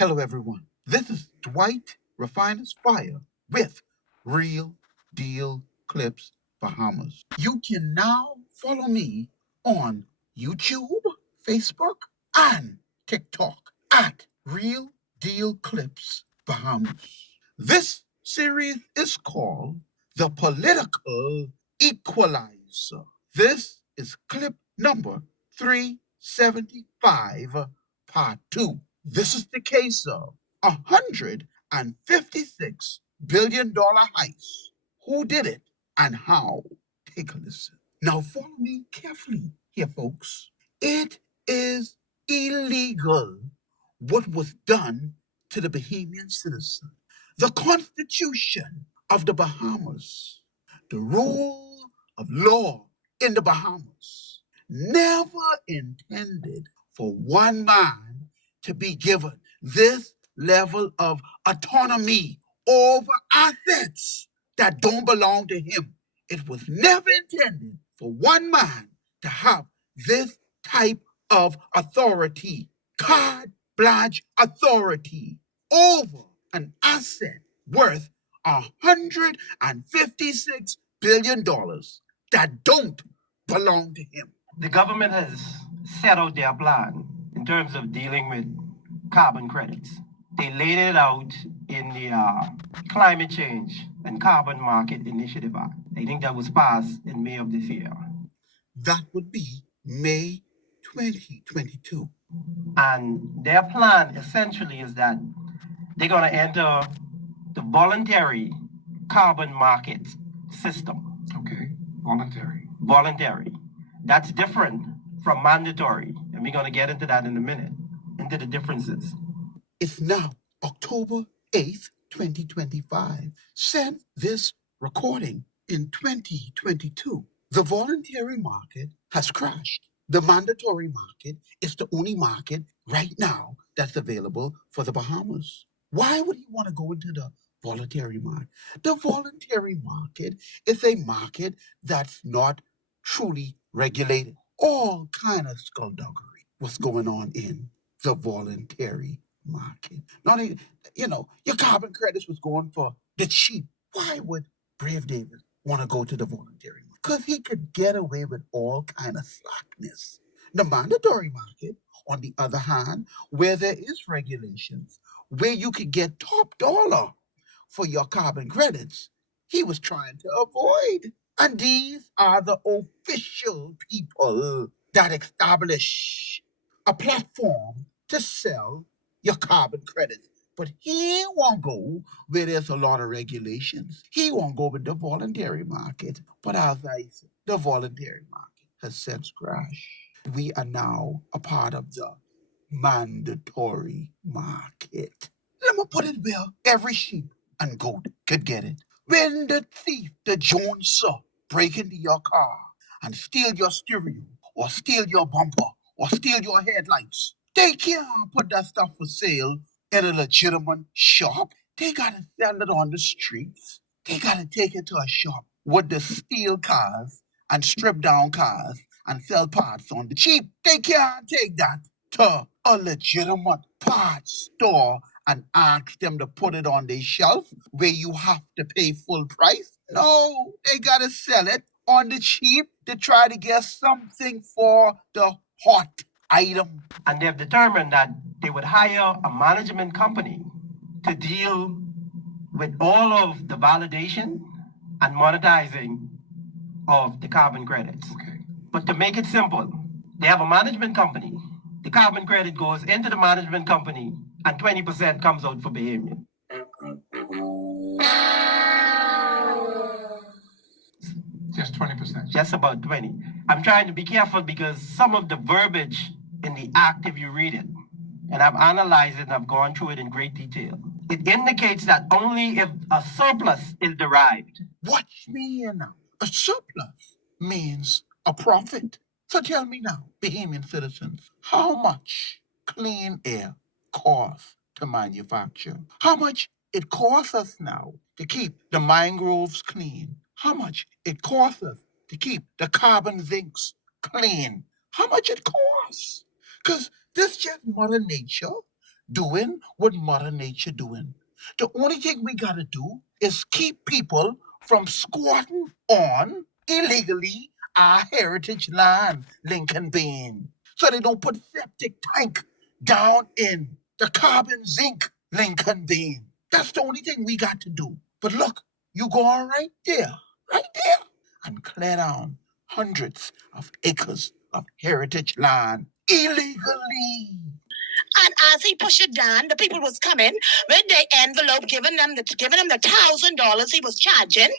Hello, everyone. This is Dwight Refiner's Fire with Real Deal Clips Bahamas. You can now follow me on YouTube, Facebook, and TikTok at Real Deal Clips Bahamas. This series is called The Political Equalizer. This is clip number 375, part 2. This is the case of $156 billion heist. Who did it and how? Take a listen. Now follow me carefully here, folks. It is illegal what was done to the Bahamian citizen. The Constitution of the Bahamas, the rule of law in the Bahamas, never intended for one man to be given this level of autonomy over assets that don't belong to him. It was never intended for one man to have this type of authority, carte blanche authority over an asset worth $156 billion that don't belong to him. The government has set out their plan in terms of dealing with carbon credits. They laid it out in the Climate Change and Carbon Market Initiative Act. I think that was passed in May of this year. That would be May 2022. And their plan essentially is that they're going to enter the voluntary carbon market system. Okay, voluntary. Voluntary. That's different from mandatory. And we're going to get into that in a minute, into the differences. It's now October 8th, 2025. Send this recording in 2022. The voluntary market has crashed. The mandatory market is the only market right now that's available for the Bahamas. Why would he want to go into the voluntary market? The voluntary market is a market that's not truly regulated. All kind of skullduggery was going on in the voluntary market. Not even, your carbon credits was going for the cheap. Why would Brave David want to go to the voluntary market? Because he could get away with all kind of slackness. The mandatory market, on the other hand, where there is regulations, where you could get top dollar for your carbon credits, he was trying to avoid. And these are the official people that establish a platform to sell your carbon credits. But he won't go where there's a lot of regulations. He won't go with the voluntary market. But as I said, the voluntary market has since crashed. We are now a part of the mandatory market. Let me put it where every sheep and goat could get it. When the thief, the Joneser, break into your car and steal your stereo or steal your bumper or steal your headlights, they can't put that stuff for sale in a legitimate shop. They gotta sell it on the streets. They gotta take it to a shop with the steel cars and strip down cars and sell parts on the cheap. They can't take that to a legitimate parts store and ask them to put it on their shelf where you have to pay full price. No, they gotta sell it on the cheap to try to get something for the hot item. And they've determined that they would hire a management company to deal with all of the validation and monetizing of the carbon credits. Okay. But to make it simple, they have a management company. The carbon credit goes into the management company and 20% comes out for Bahamian. Just 20%. Just about 20. I'm trying to be careful because some of the verbiage in the act, if you read it, and I've analyzed it and I've gone through it in great detail, it indicates that only if a surplus is derived. Watch me here now. A surplus means a profit. So tell me now, Bahamian citizens, how much clean air costs to manufacture? How much it costs us now to keep the mangroves clean? How much it costs us to keep the carbon zincs clean? How much it costs? Because this just Mother Nature doing what Mother Nature doing. The only thing we gotta do is keep people from squatting on illegally our heritage land, Lincoln Bean, so they don't put septic tank down in the carbon zinc, Lincoln Bean. That's the only thing we got to do. But look, you go on right there, and clear down hundreds of acres of heritage land illegally. And as he pushed it down, the people was coming with the envelope, giving them the $1,000 he was charging.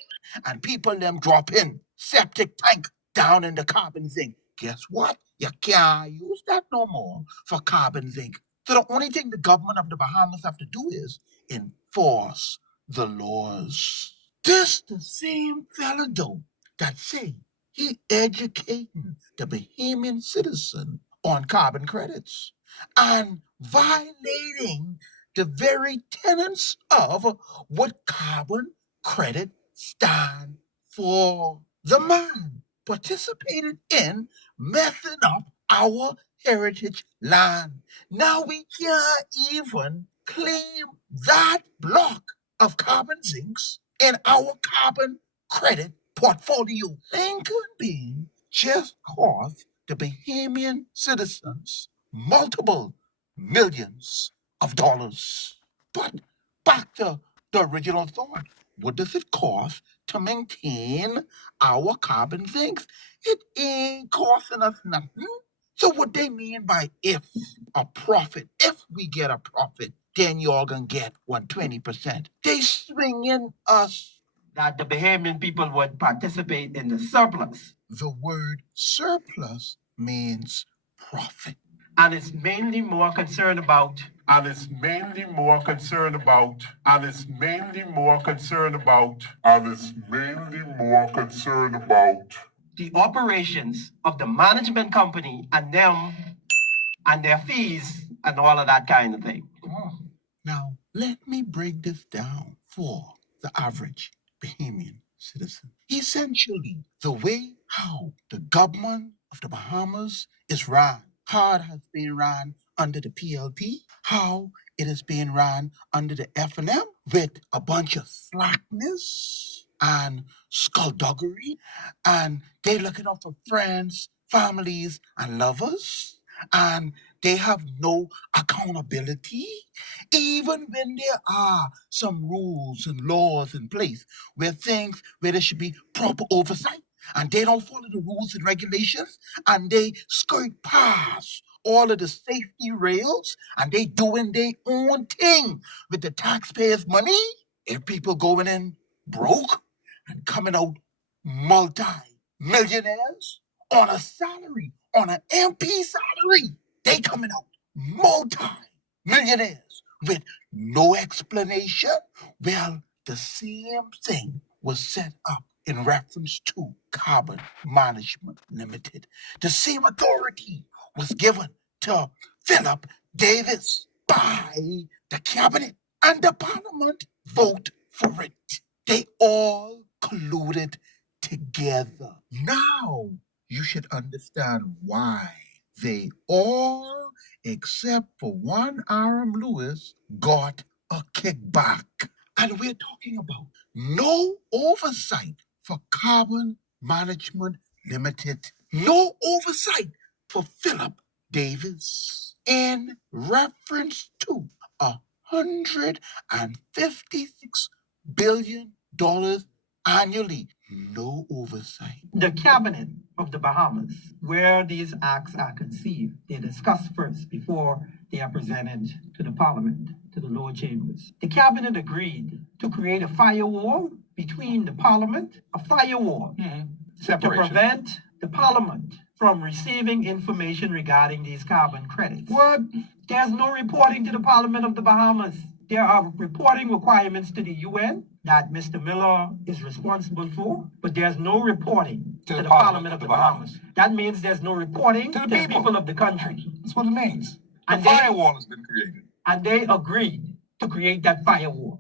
And people them dropping septic tank down in the carbon zinc. Guess what? You can't use that no more for carbon zinc. So the only thing the government of the Bahamas have to do is enforce the laws. This the same fellow though that say he educating the Bahamian citizen on carbon credits and violating the very tenets of what carbon credit stand for. The man participated in messing up our heritage land. Now we can't even claim that block of carbon zincs in our carbon credit portfolio. Lincoln Bean just cost the Bahamian citizens multiple millions of dollars. But back to the original thought. What does it cost to maintain our carbon sinks? It ain't costing us nothing. So what they mean by if we get a profit, then y'all gonna get 120%. They swinging us that the Bahamian people would participate in the surplus. The word surplus means profit. And it's mainly more concerned about the operations of the management company and them and their fees and all of that kind of thing. Now, let me break this down for the average Bahamian citizen. Essentially, the way how the government of the Bahamas is run, how it has been run under the PLP, how it is being run under the FNM with a bunch of slackness and skullduggery, and they looking out for friends, families, and lovers, and they have no accountability, even when there are some rules and laws in place where there should be proper oversight, and they don't follow the rules and regulations, and they skirt past all of the safety rails, and they doing their own thing with the taxpayers' money. If people going in broke and coming out multi-millionaires on a salary, on an MP salary, they coming out multi-millionaires with no explanation. Well, the same thing was set up in reference to Carbon Management Limited. The same authority was given to Philip Davis by the cabinet, and the parliament vote for it. They all colluded together. Now you should understand why they all, except for one Aram Lewis, got a kickback. And we're talking about no oversight for Carbon Management Limited, no oversight for Philip Davis in reference to $156 billion annually. No oversight. The cabinet of the Bahamas, where these acts are conceived, they discuss first before they are presented to the parliament, to the lower chambers. The cabinet agreed to create a firewall between the parliament, a firewall to prevent the parliament from receiving information regarding these carbon credits. What? There's no reporting to the Parliament of the Bahamas. There are reporting requirements to the UN that Mr. Miller is responsible for, but there's no reporting to the Parliament of the Bahamas. That means there's no reporting to the people of the country. That's what it means. The firewall has been created. And they agreed to create that firewall.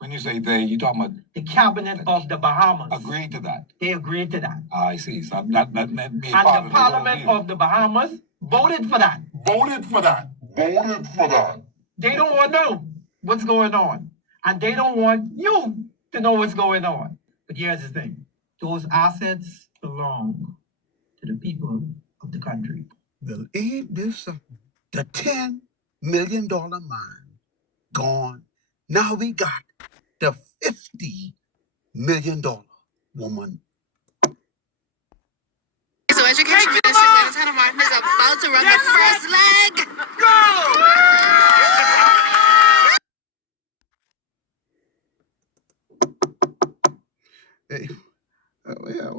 When you say they, you talking about The cabinet of the Bahamas. agreed to that. They agreed to that. I see. So that meant me. And the Parliament of the Bahamas voted for that. Voted for that. Voted for that. They don't want to know what's going on. And they don't want you to know what's going on. But here's the thing. Those assets belong to the people of the country. Well, ain't this something? The $10 million mine gone. Now we got the $50 million woman. So Education Minister Glenn Tanner Martin is about to run the first leg. Hey, yeah,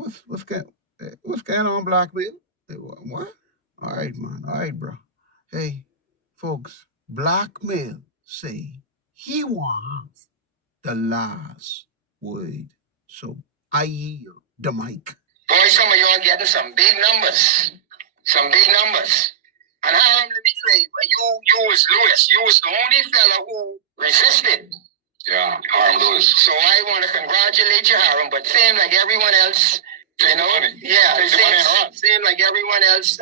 what's going on, Blackbeard? Hey, what? All right, man. All right, bro. Hey, folks, Blackmail say he wants the last word. So I yield the mic. Boy, some of y'all getting some big numbers. Some big numbers. And let me tell you, you was Lewis. You was the only fella who resisted. Yeah, Hiram Lewis. So I want to congratulate you, Hiram, but same like everyone else, you know? Yeah, same like everyone else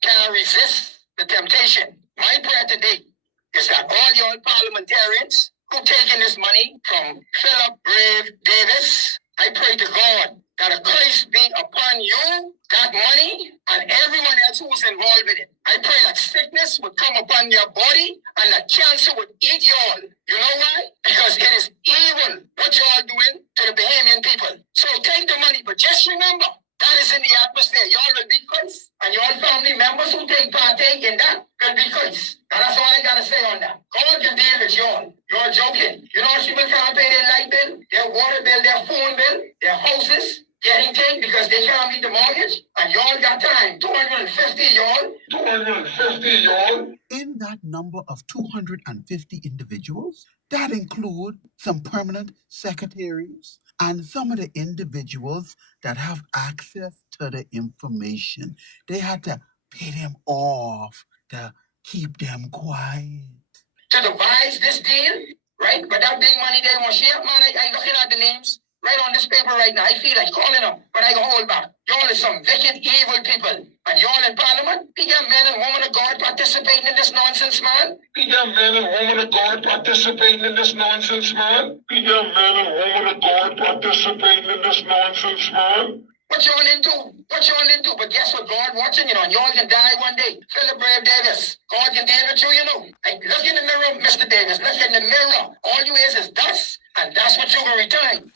can't resist the temptation. My prayer today is that all y'all parliamentarians who taking this money from Philip Brave Davis, I pray to God that a curse be upon you, that money, and everyone else who was involved in it. I pray that sickness would come upon your body and that cancer would eat y'all. You know why? Because it is evil what y'all doing to the Bahamian people. So take the money, but just remember, that is in the atmosphere. Y'all will be cursed, and your family members who partake in that will be cursed. And that's all I got to say on that. God can deal with y'all. You're joking. You know, people can't pay their light bill, their water bill, their phone bill, their houses getting taken because they can't meet the mortgage. And y'all got time. 250 y'all. 250 y'all. In that number of 250 individuals, that include some permanent secretaries and some of the individuals that have access to the information. They had to pay them off to keep them quiet. To devise this deal, right? But that big money they want to share, man, I looking at the names right on this paper right now. I feel like calling them, but I go hold back. Y'all is some wicked, evil people. And y'all in Parliament, be them men and women of God participating in this nonsense, man. Be them men and women of God participating in this nonsense, man. Be them men and women of God participating in this nonsense, man. What y'all into? What y'all into? But guess what? God watching, you know, and y'all can die one day. Philip Brave Davis. God can deal with you, you know. Like, look in the mirror, Mr. Davis. Look in the mirror. All you is dust. And that's what you're going to return.